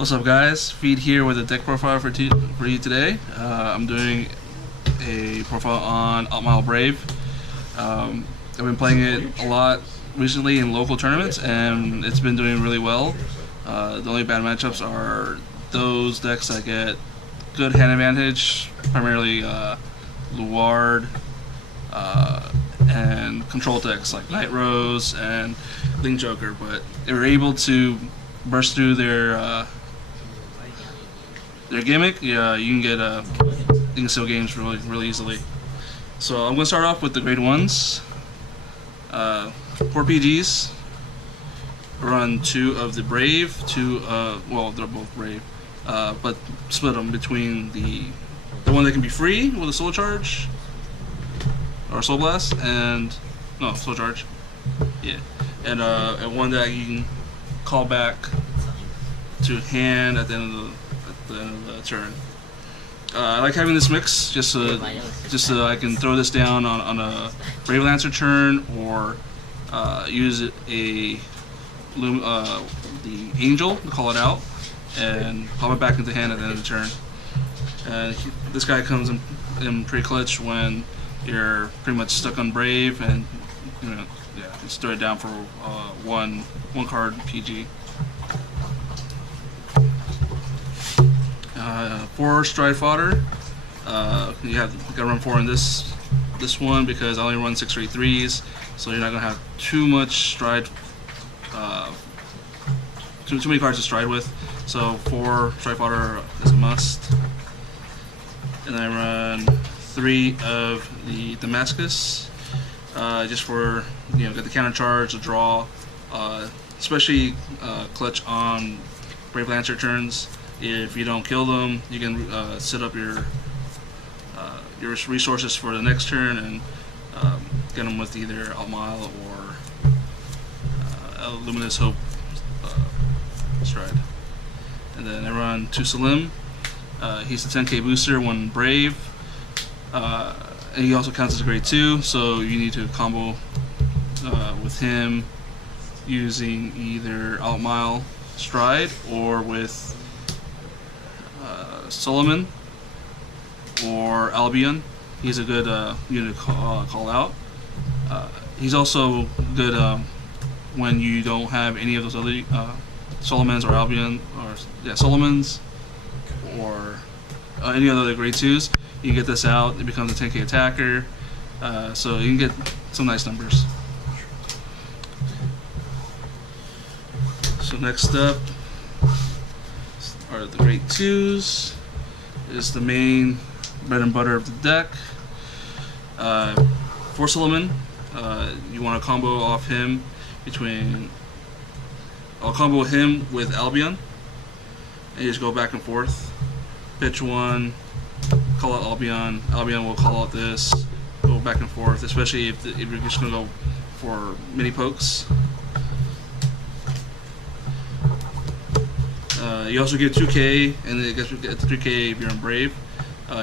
What's up, guys? Feed here with a deck profile for you today. I'm doing a profile on Altmile Brave. I've been playing it a lot recently in local tournaments, and it's been doing really well. The only bad matchups are those decks that get good hand advantage, primarily Luard and control decks like Night Rose and Link Joker, but they were able to burst through their gimmick. Yeah, you can steal games really easily. So I'm gonna start off with the grade ones. 4 PGs. Run 2 of the Brave, well, they're both Brave, but split them between the one that can be free with a Soul Charge or Soul Blast, and no, Soul Charge, yeah, and one that you can call back to hand at the end of the turn. I like having this mix just so I can throw this down on a Brave Lancer turn, or use the Angel to call it out and pop it back into hand at the end of the turn. And this guy comes in pretty clutch when you're pretty much stuck on Brave, and just throw it down for one card PG. 4 Stride Fodder. You gotta run 4 in this one because I only run 6 straight 3s, so you're not gonna have too much stride, too many cards to stride with. So 4 Stride Fodder is a must. And I run 3 of the Damascus, just for get the counter charge, the draw, especially clutch on Brave Lancer turns. If you don't kill them, you can set up your resources for the next turn and get them with either Altmile or Luminous Hope Stride. And then I run 2 Salim. He's the 10k booster, 1 Brave, and he also counts as a grade 2, so you need to combo with him using either Altmile Stride or with Solomon or Albion. He's a good unit to call out. He's also good when you don't have any of those other Solomons or Albion, or Solomons or any other grade 2s. You get this out, it becomes a 10k attacker, so you can get some nice numbers. So next up are the grade 2s. Is the main bread and butter of the deck. For Solomon, you want to combo off him I'll combo him with Albion, and you just go back and forth. Pitch 1, call out Albion. Albion will call out this. Go back and forth, especially if you're just going to go for mini pokes. You also get 2k, and it gets 3k if you're in Brave.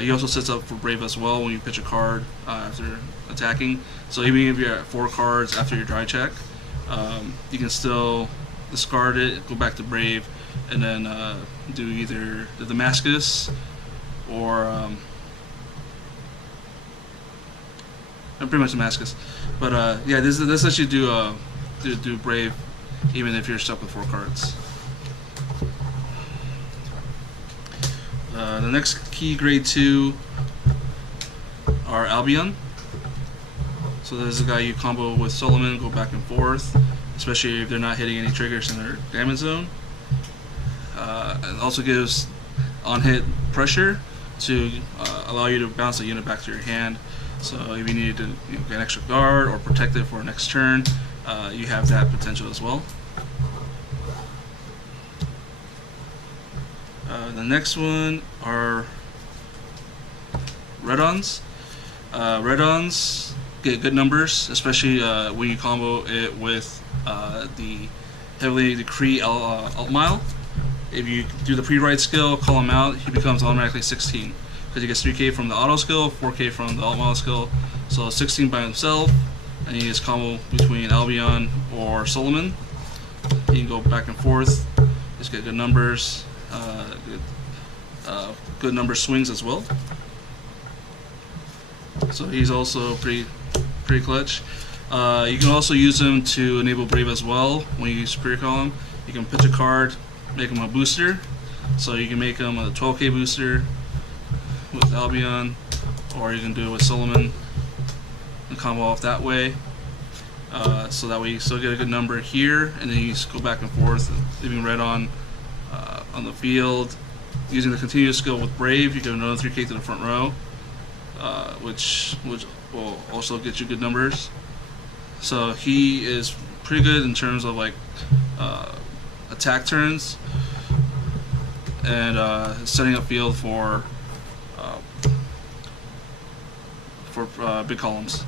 He also sets up for Brave as well when you pitch a card after attacking. So even if you're at 4 cards after your dry check, you can still discard it, go back to Brave, and then do either the Damascus or pretty much Damascus. But yeah, this lets you do Brave even if you're stuck with 4 cards. The next key grade 2 are Albion. So this is a guy you combo with Solomon, go back and forth, especially if they're not hitting any triggers in their damage zone. It also gives on-hit pressure to allow you to bounce the unit back to your hand. So if you need to get an extra guard or protect it for next turn, you have that potential as well. The next one are Red-Ons. Red-Ons get good numbers, especially when you combo it with the heavily decree Altmile. If you do the pre-ride skill, call him out, he becomes automatically 16. Because he gets 3k from the auto skill, 4k from the Altmile skill. So 16 by himself, and he gets combo between Albion or Solomon. He can go back and forth, just get good numbers. good number of swings as well. So he's also pretty clutch. You can also use him to enable Brave as well. When you use Superior Column, you can pitch a card, make him a booster. So you can make him a 12k booster with Albion, or you can do it with Solomon and combo off that way. So that way you still get a good number here, and then you just go back and forth, leaving red on the field. Using the continuous skill with Brave, you get another 3k to the front row, which will also get you good numbers. So he is pretty good in terms of like attack turns and setting up field for big columns.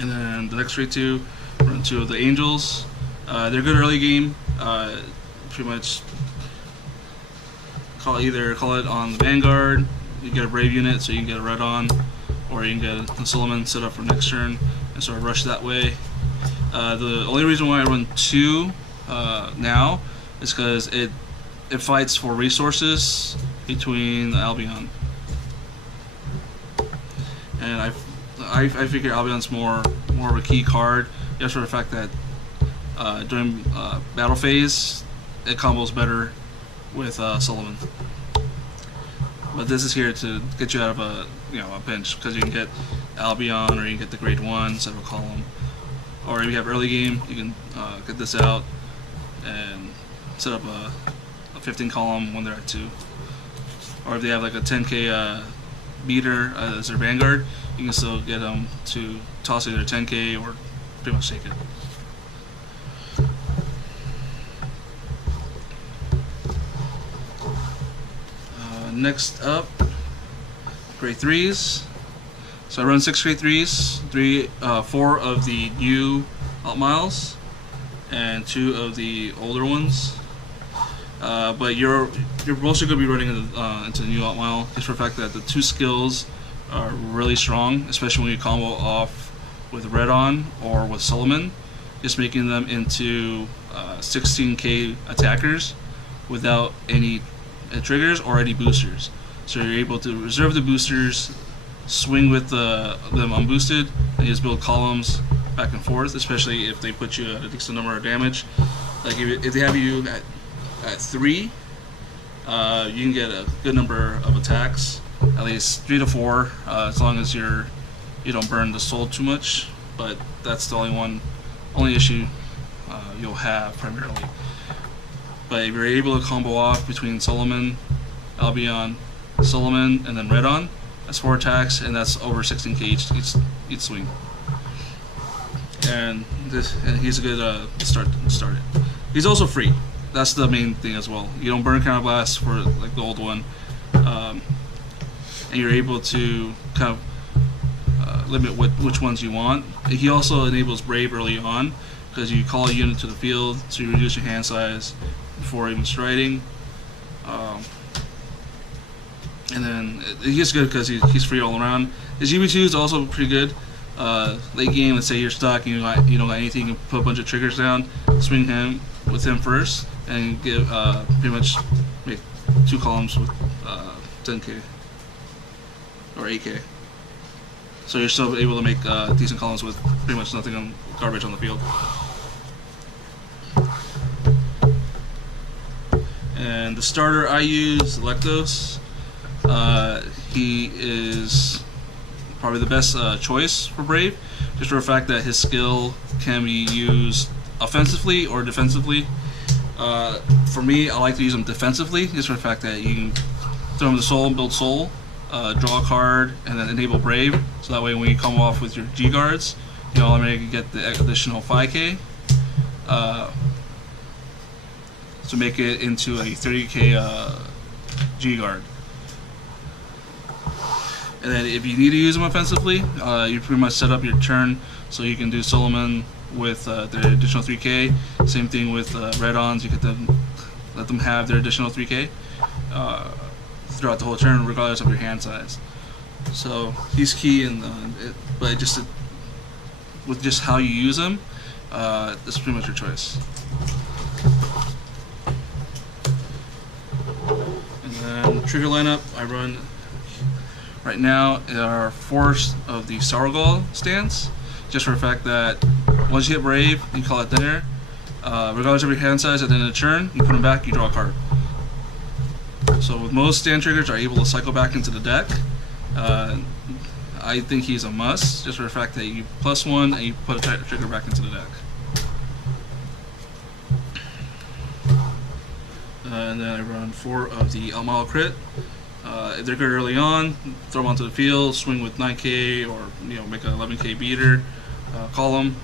And then the next trade two, run two of the Angels. They're good early game. Pretty much either call it on the Vanguard. You get a Brave unit, so you can get a red on, or you can get a Solomon set up for next turn and sort of rush that way. The only reason why I run two now is because it fights for resources between the Albion, and I figure Albion's more of a key card, just for the fact that during battle phase it combos better with Solomon. But this is here to get you out of a pinch, because you can get Albion, or you can get the grade 1 instead of a column. Or if you have early game, you can get this out and set up a 15 column when they're at 2. Or if they have like a 10k meter as their Vanguard, you can still get them to toss either 10k or pretty much take it. Next up, grade 3s. So I run 6 grade 3s, 4 of the new Altmiles and 2 of the older ones. But you're mostly going to be running into the new Altmile, just for the fact that the 2 skills are really strong, especially when you combo off with Red on or with Solomon, just making them into 16k attackers without any triggers or any boosters. So you're able to reserve the boosters, swing with them unboosted, and just build columns back and forth, especially if they put you at a decent number of damage. Like if they have you at 3, you can get a good number of attacks, at least 3 to 4, as long as you don't burn the soul too much. But that's the only issue you'll have primarily. But if you're able to combo off between Solomon, Albion, Solomon, and then Red on, that's 4 attacks, and that's over 16k each swing. And he's a good start it. He's also free. That's the main thing as well. You don't burn counterblast for like the old one, and you're able to kind of limit which ones you want. He also enables Brave early on, because you call a unit to the field, so you reduce your hand size before even striding. And then he's good because he's free all around. His UB2 is also pretty good. Late game, let's say you're stuck and you don't got anything, you can put a bunch of triggers down, swing him with him first, and give pretty much make 2 columns with 10k or 8k. So you're still able to make decent columns with pretty much nothing garbage on the field. And the starter I use, Electos. He is probably the best choice for Brave, just for the fact that his skill can be used offensively or defensively. For me, I like to use him defensively, just for the fact that you can throw him the soul, build soul, draw a card, and then enable Brave. So that way, when you come off with your G guards, you automatically get the additional 5k. To make it into a 30k G guard. And then if you need to use them offensively, you pretty much set up your turn so you can do Solomon with their additional 3k. Same thing with Red-ons, you get let them have their additional 3k throughout the whole turn, regardless of your hand size. So he's key, but with just how you use him, This is pretty much your choice. And then trigger lineup, I run right now there are 4 of the Sourgall stands, just for the fact that once you hit Brave, you call it there. Regardless of your hand size, at the end of the turn, you put them back, you draw a card. So with most stand triggers are able to cycle back into the deck. I think he's a must, just for the fact that you +1 and you put a trigger back into the deck. And then I run 4 of the Altmile crit. If they're good early on, throw them onto the field, swing with 9k or make an 11k beater, call them,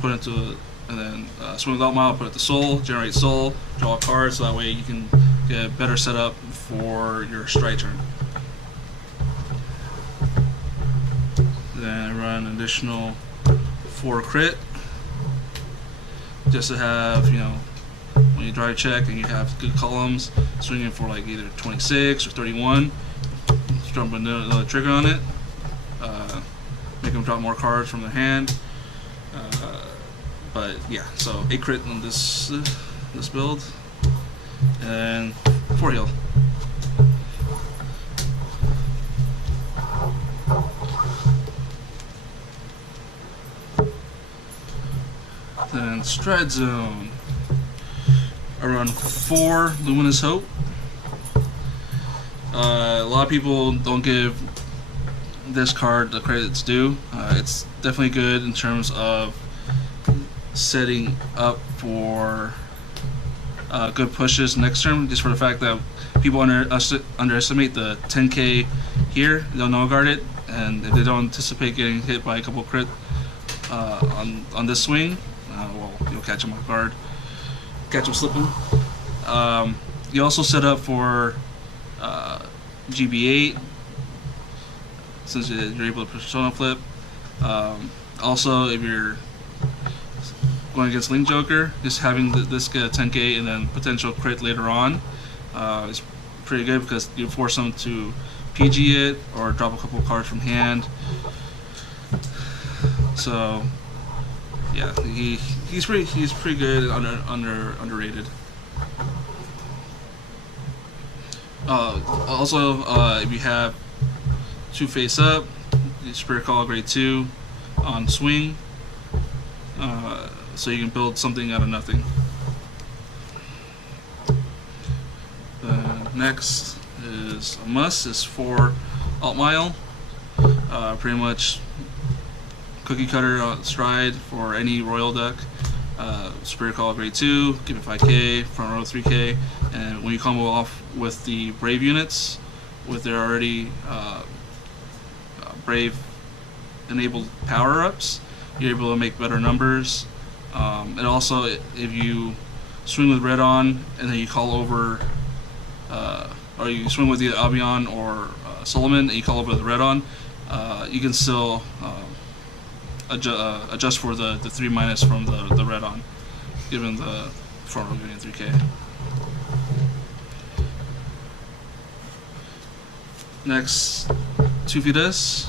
put it into, and then swing with Altmile, put it to soul, generate soul, draw a card, so that way you can get a better setup for your strike turn. Then I run an additional 4 crit, just to have, when you drive check and you have good columns, swinging for like either 26 or 31, just drop another trigger on it, make them drop more cards from their hand. But yeah, so 8 crit on this build, and 4 heal. Then Stride Zone. I run 4 Luminous Hope. A lot of people don't give this card the credit it's due. It's definitely good in terms of setting up for good pushes next turn, just for the fact that people underestimate the 10k here. They'll no guard it, and if they don't anticipate getting hit by a couple crit on this swing, well, you'll catch them off guard, catch them slipping. You also set up for GB8 since you're able to persona flip. Also, if you're going against Link Joker, just having this get a 10k and then potential crit later on is pretty good, because you force them to PG it or drop a couple cards from hand. So yeah, he's pretty good, underrated. Also, if you have 2 face up, Spirit Call grade 2 on swing, so you can build something out of nothing. Next is a must, is 4 Altmile. Pretty much cookie cutter stride for any royal deck. Spirit Call grade 2, give it 5k, front row 3k, and when you combo off with the Brave units, with their already Brave enabled power-ups, you're able to make better numbers. And also, if you swing with red on and then you call over, or you swing with either Albion or Solomon and you call over the red on, you can still adjust for the 3- from the red on, given the front row getting 3k. Next, 2 Fides.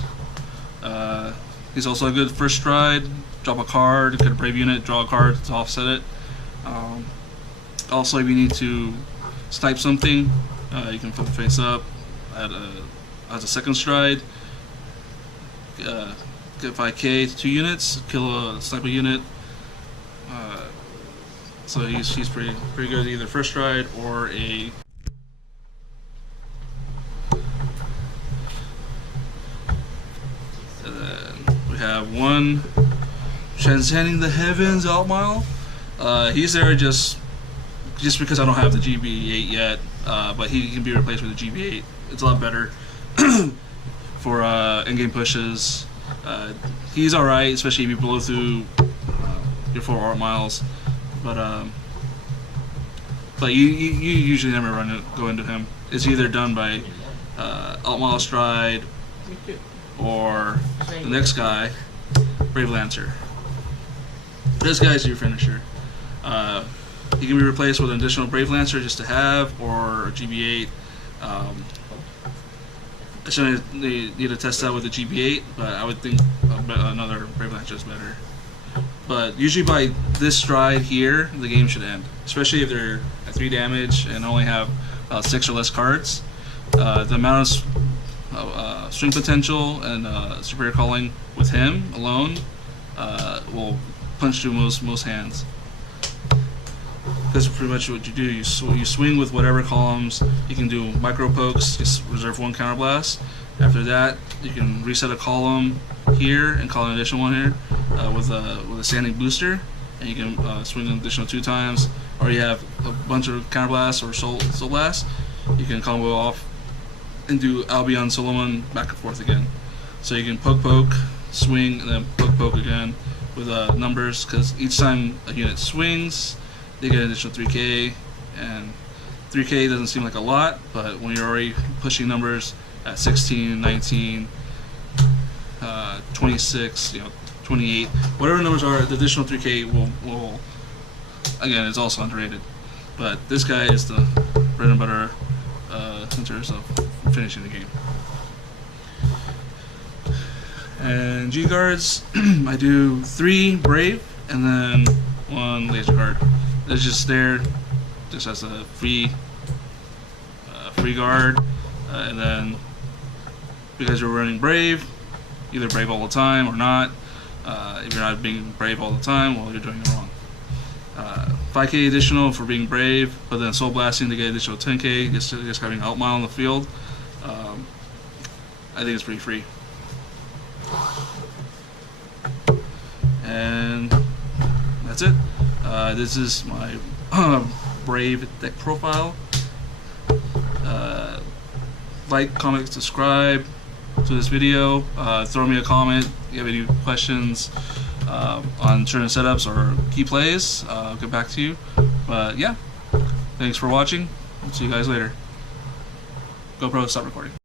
He's also a good first stride. Drop a card, get a Brave unit, draw a card to offset it. Also, if you need to snipe something, you can flip the face up as a second stride. Get 5k to 2 units, kill a sniper unit. So he's pretty good, either first stride or a. And then we have 1 Transcending the Heavens Altmile. He's there just because I don't have the GB8 yet, but he can be replaced with the GB8. It's a lot better for in-game pushes. He's alright, especially if you blow through your 4 Altmiles, but you usually never go into him. It's either done by Altmile Stride or the next guy, Brave Lancer. This guy's your finisher. He can be replaced with an additional Brave Lancer just to have, or a GB8. I shouldn't need to test that with the GB8, but I would think another Brave Lancer is better. but usually by this stride here, the game should end. Especially if they're at 3 damage and only have 6 or less cards. The amount of swing potential and superior calling with him alone will punch through most hands. That's pretty much what you do. You swing with whatever columns. You can do micro pokes, just reserve 1 counterblast. After that, you can reset a column here and call an additional one here with a standing booster, and you can swing an additional 2 times. Or you have a bunch of counterblasts or soul blast. You can combo off and do Albion Solomon back and forth again. So you can poke, swing, and then poke again with numbers, because each time a unit swings, they get an additional 3k, and 3k doesn't seem like a lot, but when you're already pushing numbers at 16, 19, 26, 28, whatever numbers are, the additional 3k will again, it's also underrated. But this guy is the bread and butter in terms of finishing the game. And G guards, I do 3 Brave and then 1 laser guard. It's just there, just as a free guard, and then because you're running Brave, either Brave all the time or not. If you're not being Brave all the time, well, you're doing it wrong. 5k additional for being Brave, but then Soul Blasting to get additional 10k, just having Altmile on the field. I think it's pretty free. And that's it. This is my Brave deck profile. Like, comment, subscribe to this video. Throw me a comment if you have any questions on certain setups or key plays. I'll get back to you. But yeah, thanks for watching. See you guys later. GoPro, stop recording.